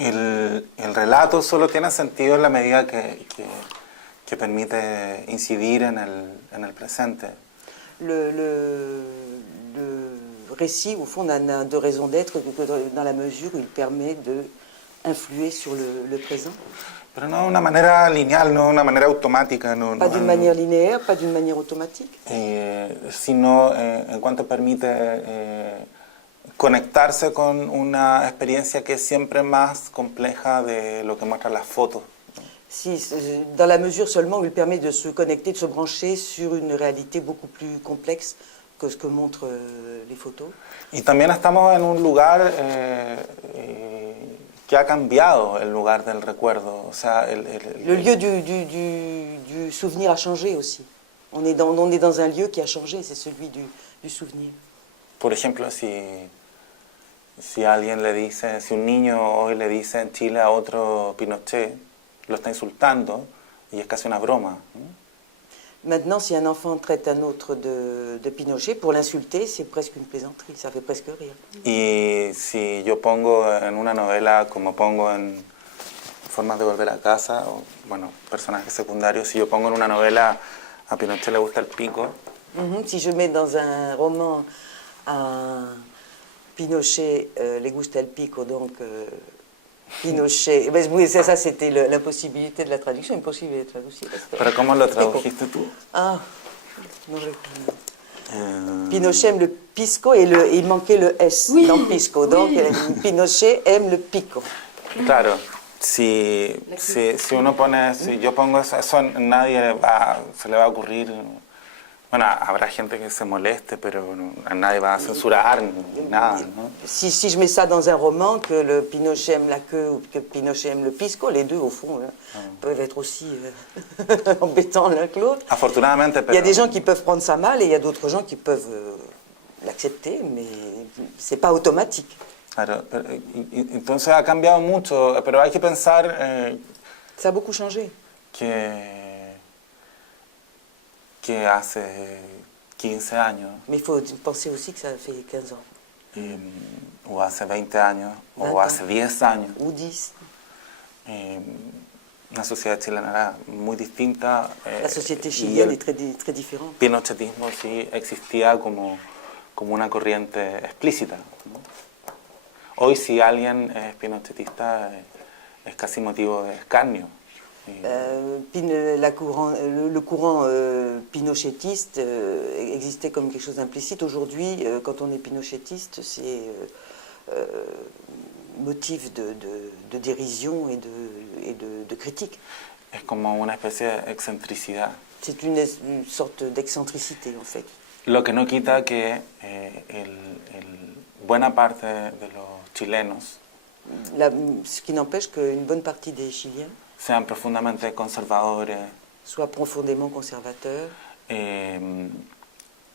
El relato solo tiene sentido en la medida que permite incidir en el presente. Le récit, au fond, n'a de raison d'être que dans la mesure où il permet d'influer sur le présent. Pero no de una manera lineal, no de una manera automática. No, pas d'une manière linéaire, pas d'une manière automatique. Sino en cuanto permite conectarse con una experiencia que es siempre más compleja de lo que muestran las fotos. Si, dans la mesure seulement où il permet de se connecter, de se brancher sur une réalité beaucoup plus complexe que ce que montrent les photos. Y también estamos en un lugar que ha cambiado el lugar del recuerdo. O sea, le lieu du souvenir a changé aussi. On est dans un lieu qui a changé, c'est celui du souvenir. Por ejemplo, si alguien le dice, si un niño hoy le dice en Chile a otro Pinochet, lo está insultando y es casi una broma. Maintenant, si un enfant traite un autre de Pinochet, pour l'insulter, c'est presque une plaisanterie, ça fait presque rire. Y si yo pongo en una novela, como pongo en Formas de volver a casa, o bueno, personajes secundarios, si yo pongo en una novela a Pinochet le gusta el pico. Si je mets dans un roman à Pinochet le gusta el pico, donc Pinochet, oui, ça c'était l'impossibilité de la traduction, imposible de traducir. ¿Pero cómo lo tradujiste tú? Ah, no recuerdo. Pinochet aime le pisco et il manquait le S dans pisco, donc Pinochet aime le pico. Claro, si uno pone, si yo pongo eso nadie se le va a ocurrir. Bueno, habrá gente que se moleste, pero a nadie va a censurar ni nada, ¿no? Si je mets ça dans un roman, que le Pinochet aime la queue ou que Pinochet aime le pisco, les deux, au fond, peuvent être aussi embêtants l'un que l'autre. Afortunadamente, pero... Il y a des gens qui peuvent prendre ça mal et il y a d'autres gens qui peuvent l'accepter, mais c'est pas automatique. Claro, entonces ha cambiado mucho, pero hay que pensar... ça a beaucoup changé. Que hace 15 años. Mais il faut penser aussi que ça fait 15 ans. O hace 20 años, o hace 10 años. Ou 10. La sociedad chilena era muy distinta. La société chilienne est très différente. El pinochetismo sí existía como una corriente explícita, ¿no? Hoy si alguien es pinochetista es casi motivo de escarnio. Le courant pinochetiste existait comme quelque chose d'implicite. Aujourd'hui, quand on est pinochetiste, c'est motif de dérision et de critique. Es como una especie de excentricidad. C'est une sorte d'excentricité, en fait. Lo que no quita que buena parte de los chilenos... ce qui n'empêche qu'une bonne partie des Chiliens sean profundamente conservadores, soient profondément conservateurs,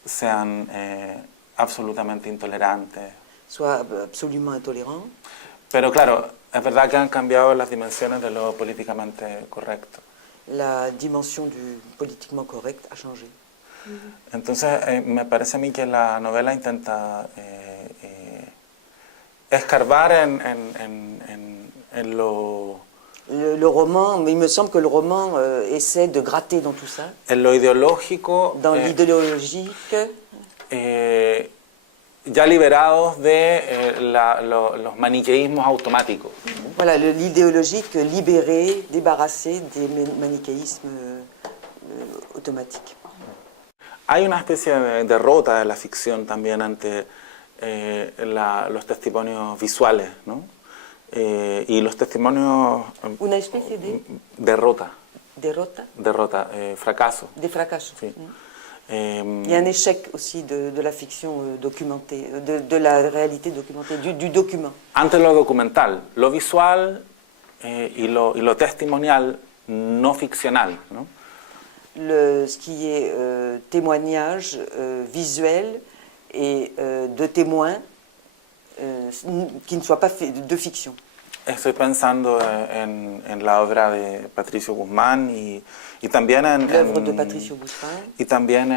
sean absolutamente intolerantes, soient absolument intolérants. Pero claro, es verdad que han cambiado las dimensiones de lo políticamente correcto. La dimension du politiquement correct a changé. Entonces, me parece a mí que la novela intenta escarbar en lo... Le roman, il me semble que le roman essaie de gratter dans tout ça. En lo ideológico. Dans l'idéologique. Ya liberados de los maniqueísmos automáticos. Voilà, l'idéologique libéré, débarrassé des manichéismes automatiques. Hay una especie de derrota de la ficción también ante los testimonios visuales, ¿no? Y los testimonios... Una especie de... Derrota. Derrota. Derrota, fracaso. De fracaso. Sí. Il y a un échec aussi de la fiction documentée, de la réalité documentée, du document. Antes lo documental, lo visual y lo testimonial no ficcional, ¿no? Ce qui est témoignage visuel et de témoins qui ne soit pas de fiction. Estoy pensando en la obra de Patricio Guzmán y también de Patricio Guzmán. Y también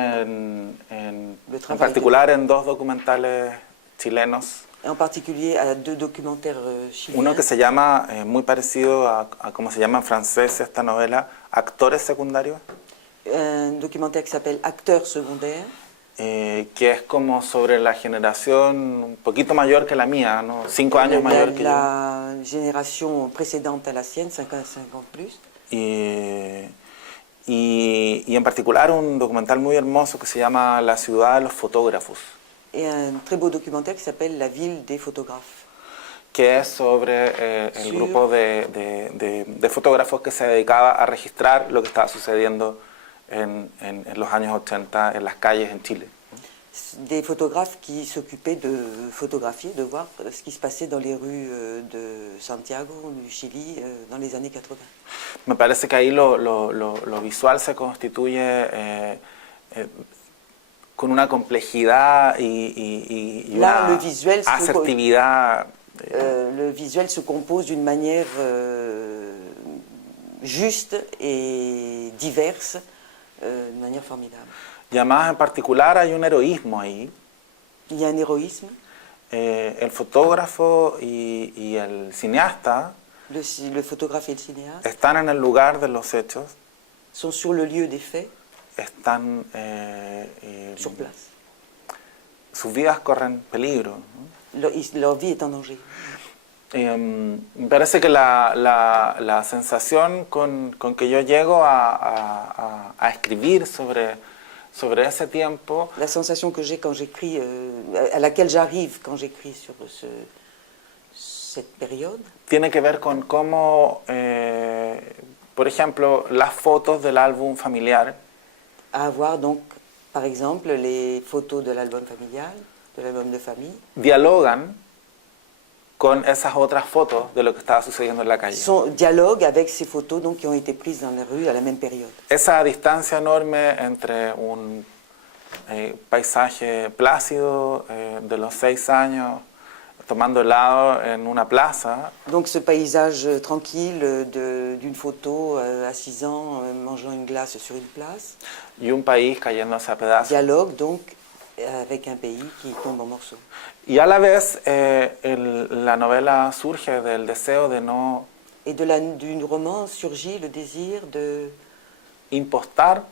en particular en dos documentales chilenos en particulier à deux documentaires chiliens. Uno que se llama, muy parecido a cómo se llama en francés esta novela, Actores secundarios, Un documentaire qui s'appelle Acteurs secondaires, que es como sobre la generación un poquito mayor que la mía, ¿no? 5 años mayor que yo. la génération précédente à la sienne, 50 plus. Y en particular un documental muy hermoso que se llama La ciudad de los fotógrafos, Et un très beau documentaire qui s'appelle La ville des photographes, que es sobre el grupo de fotógrafos que se dedicaba a registrar lo que estaba sucediendo en los años 80 en las calles en Chile. des photographes qui s'occupaient de photographier, de voir ce qui se passait dans les rues de Santiago, du Chili, dans les années 80. Me parece que ahí lo visual se constituye con una complejidad y Là, una le visuel se asertividad. Le visuel se compose d'une manière juste et diverse, de manière formidable. Y además en particular hay un heroísmo ahí. Il y a un héroïsme. El fotógrafo y el cineasta Le photographe et le cinéaste están en el lugar de los hechos, sont sur le lieu des faits, están, sur place. sus vidas corren peligro, ¿no? Leur vie est en danger. Me parece que la sensación con que yo llego a escribir sobre ese tiempo La sensation que j'ai quand j'écris, à laquelle j'arrive quand j'écris sur cette période, tiene que ver con cómo, por ejemplo, las fotos del álbum familiar à avoir donc, par exemple, les photos de l'album familial, de l'album de famille, dialogan con esas otras fotos de lo que estaba sucediendo en la calle. dialoguent avec ces photos donc, qui ont été prises dans les rues à la même période. Esa distancia enorme entre un paisaje plácido de los 6 años tomando helado en una plaza. Donc ce paysage tranquille d'une photo à 6 ans mangeant une glace sur une place. Y un país cayéndose a pedazos. Dialogue donc avec un pays qui tombe en morceaux. Y a la vez la novela surge del deseo de no Et du roman surgit le désir de impostar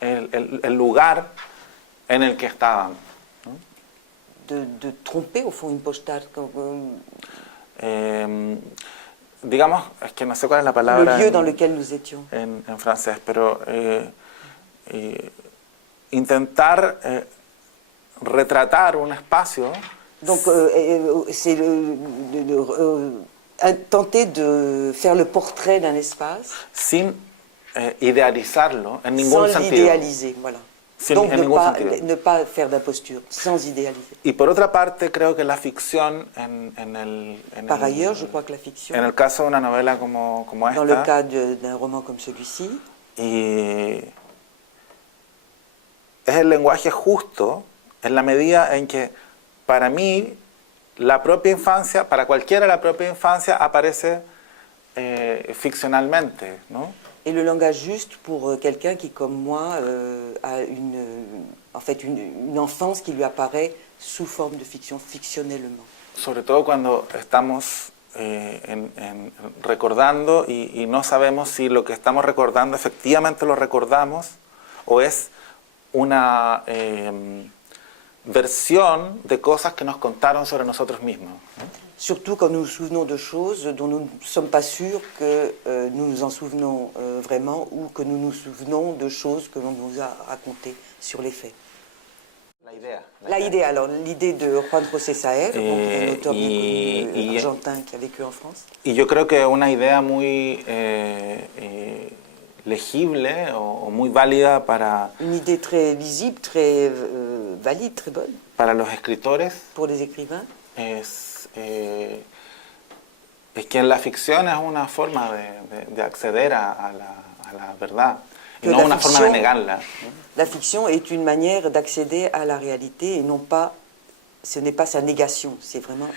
el lugar en el que estaban. de tromper au fond une postale. Digamos, es que no sé cuál es la palabra Le lieu dans lequel nous étions. en francés, pero intentar retratar un espacio. Donc c'est tenter de faire le portrait d'un espace Sin idealizarlo en ningún sans sentido. l'idéaliser. Voilà. Sin Donc en ningún sentido. ne pas faire d'imposture, sans idéaliser. Y por otra parte, creo que la ficción Par ailleurs, je crois que la fiction, en el caso de una novela como dans le esta, cas d'un roman comme celui-ci, y es el lenguaje justo en la medida en que para mí la propia infancia, para cualquiera la propia infancia aparece ficcionalmente, ¿no? et le langage juste pour quelqu'un qui, comme moi, a en fait une enfance qui lui apparaît sous forme de fiction, fictionnellement. Sobre todo cuando estamos recordando y no sabemos si lo que estamos recordando efectivamente lo recordamos o es una versión de cosas que nos contaron sobre nosotros mismos, ¿no? Surtout quand nous nous souvenons de choses dont nous ne sommes pas sûrs que nous nous en souvenons vraiment ou que nous nous souvenons de choses que l'on nous a racontées sur les faits. Alors l'idée de Juan José Saer, donc un auteur bien connu argentin qui a vécu en France. Y yo creo que una idea muy legible o muy válida para... Une idée très lisible, très valide, très bonne. Para los escritores. Pour les écrivains. Es que en la ficción es una forma de acceder a la verdad, y no una forma de negarla. La fiction est une manière d'accéder à la réalité et non pas, ce n'est pas sa négation, c'est vraiment...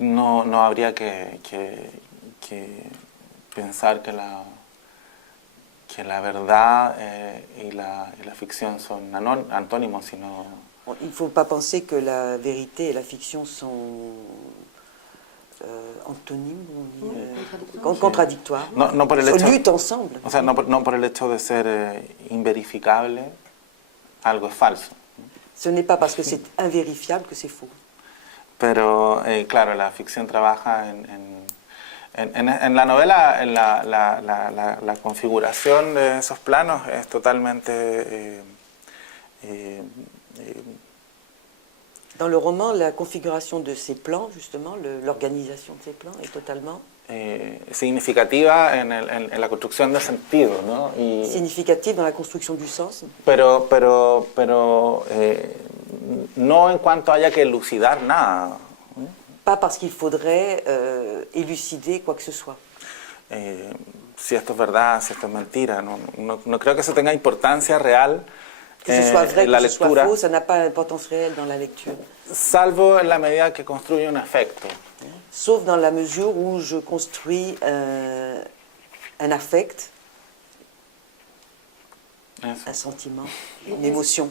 No habría que pensar que que la verdad y la ficción son antónimos, sino... Il ne faut pas penser que la vérité et la fiction sont antonymes, on dit, contradictoires. No por el hecho, luttent ensemble. O sea, no por el hecho de ser inverificable, algo es falso. Ce n'est pas parce que c'est invérifiable que c'est faux. Pero, claro, la ficción trabaja en la novela, en la configuración de esos planos es totalmente... Dans le roman, la configuration de ces plans, justement, l'organisation de ces plans est totalement... significativa en la construcción de sentido, ¿no? Significative dans la construction du sens. Pero no en cuanto haya que elucidar nada. Pas parce qu'il faudrait élucider quoi que ce soit. Si esto es verdad, si esto es mentira, no creo que eso tenga importancia real Que ce soit vrai, en la que ce soit lectura, faux, ça n'a pas d'importance réelle dans la lecture. salvo en la medida que construye un efecto. Sauf dans la mesure où je construis un affect, Eso. un sentiment, une émotion.